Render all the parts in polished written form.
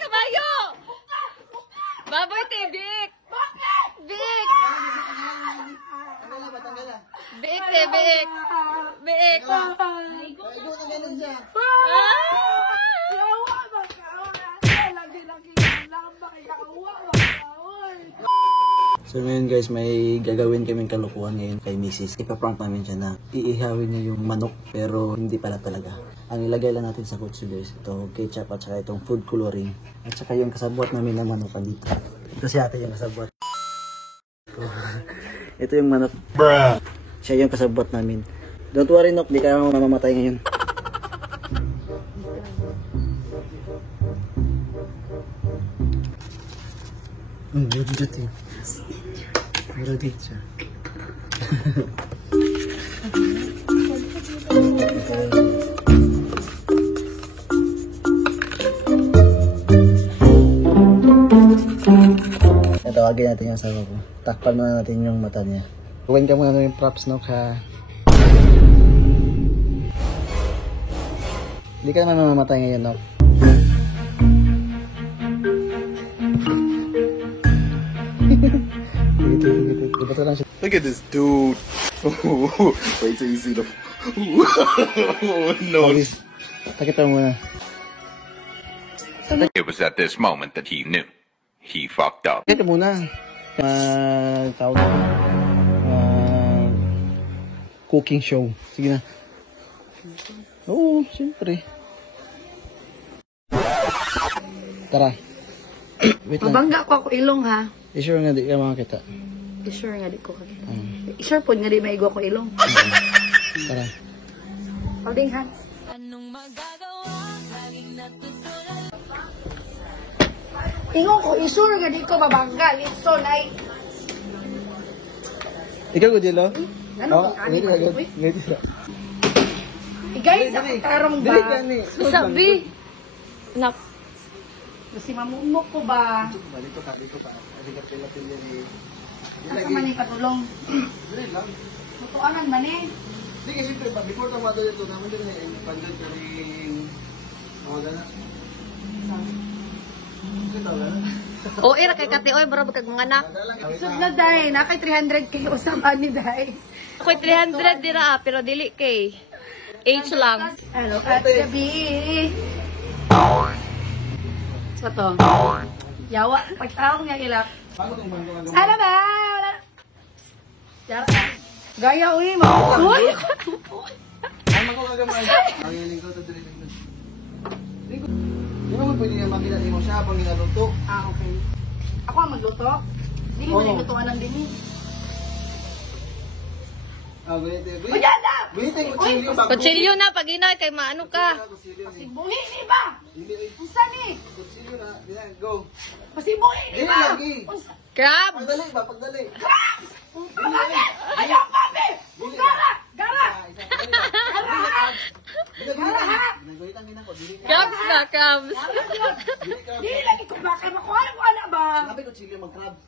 Kabayo! Baboy tibik! Bik! Bik tibik! Bik! So ngayon guys, may gagawin kaming kalukuhan ngayon kay Mrs. Ipaprank namin siya na iihawin niya yung manok pero hindi pala talaga. Ang ilagay lang natin sa kutsu guys, ito ketchup at saka itong food coloring. At saka yung kasabwat namin ng manok dito. Ito si ate yung kasabwat. Ito yung manok. Bruh. Siya yung kasabwat namin. Don't worry Nok, di ka mamamatay ngayon. Tawagin natin yung asawa ko. Takpan muna natin yung mata niya. Gawin ka muna yung props, no? Hindi ka naman mamamatay ngayon, no? Look at this dude. Wait till you see the. No. Takip muna. It was at this moment that he knew. He fucked up. Takip muna. Tawag ko. Cooking show. Sige na. Oo, siyempre. Tara. Wait lang. Mabangga ko ako ilong ha. I-sure nga di ka makakita. I-sure nga di ko kakita. I-sure po nga di maigo ko ilong. Tara. Holding hands. Ingon ko, i-sure nga di ko mabangga. Litso, like. Ikaw ko, Jelo? Ano? Wait lang. Guys, ako tarong ba? Sabi. Nak. Kasi mamumok ko ba? Dito ka. Asa man yung katulong? Tutuanan man eh. Sige, siyempre, before ka mado dito, naman din na yung pandyan ka rin mga gana. O, ira kay Kati, oy, bro, kag mga anak. Sud na, Day. Nakay 300 kayo usama ni Day. Ako'y 300 dira, pero dili kay. Age lang. Hello, at gabi. So to. Yawa, pagtawag niya ilap. Ano ba? Gaya, uy, uy! Ang magkakagamay. Ang hiling ko ito dito. Di ba mo pwede nga makita mo siya pang ginaluto? Ah, okay. Ako ang magluto? Hindi mo nilutuan ng dini. Ah, gunite. Bujada! Gunite, kutsilyo ba? Kutsilyo na, pag inay, kay maano ka? Pasibuhi, di ba? Unsa ni? Kutsilyo na, go. Pasibuhi, di Dili ba? lagi. Crab! Pagdali ba, pagdali. Crabs! Pagdali! Ayaw, papi! Gara! Gara! Gara, ha! Gara, ha! Crabs na, crabs. Dili lagi ko ba? Kaya makuha ko ana ba? Sinabi kutsilyo mag-crab.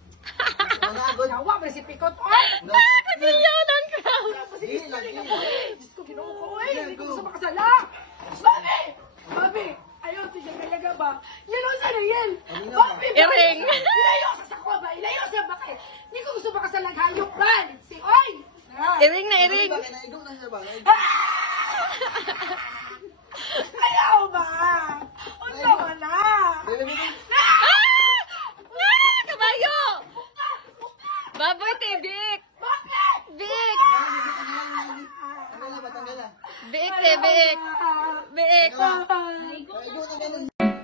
Nawa, ba si Pikot? Ay! Kutsilyo ng crabs! Dili lagi. Diyos ko, ginoo ko, eh! Hindi ko gusto makasala! Babi! Babi! Ayaw, tigil-galaga ba? Yan o, sana yan! Babi! Iring! Ilayo sa sakwa ba? Ilayo sa bakit? Hindi ko gusto makasalag hayop ba? Si Oy! Iring na, iring! Naigo na siya ba? Ayaw ba? Unsa mo na? Kabayo! Baboy tibik! Bakit? Bik! Bik tibik! Bik!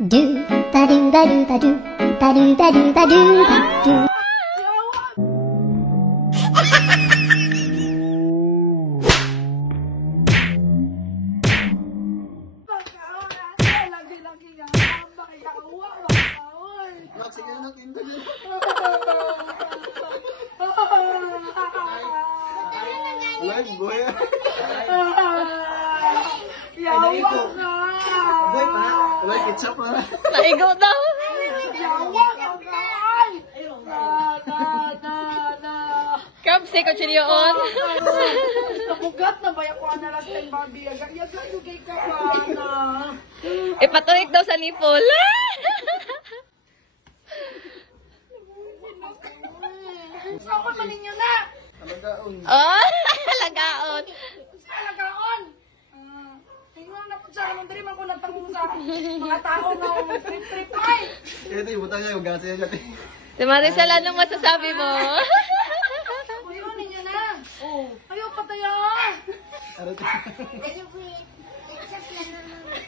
Do ba do ba do ba do ba do ba do ba do ba do. Live boy. Yawa ka! Wala ketchup na. Naigo daw! Yawa ka! Crabs si Kuchilyoon. Nabugat na ba yung kuha na last time, Barbie? Yaga, lugay ka ba na? Ipatuik daw sa nipol. Saan ko manin nyo na? Oh, lagaon. Sa alagaon. Tingnan na po sa anong dream ako natangong sa mga tao na trip-trip ay. Ito yung butang niya, yung gasa niya. Si Maricel, anong masasabi mo? Ayaw ninyo na. Ayaw pataya.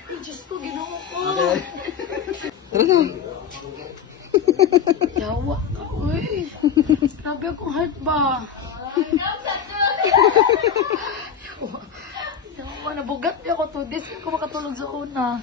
Ay, Diyos ko, ginoo ko. Yawa ka, uy. Grabe akong heart ba? Yawa, nabugat niya ako 2 days. Hindi ko makatulog sa una.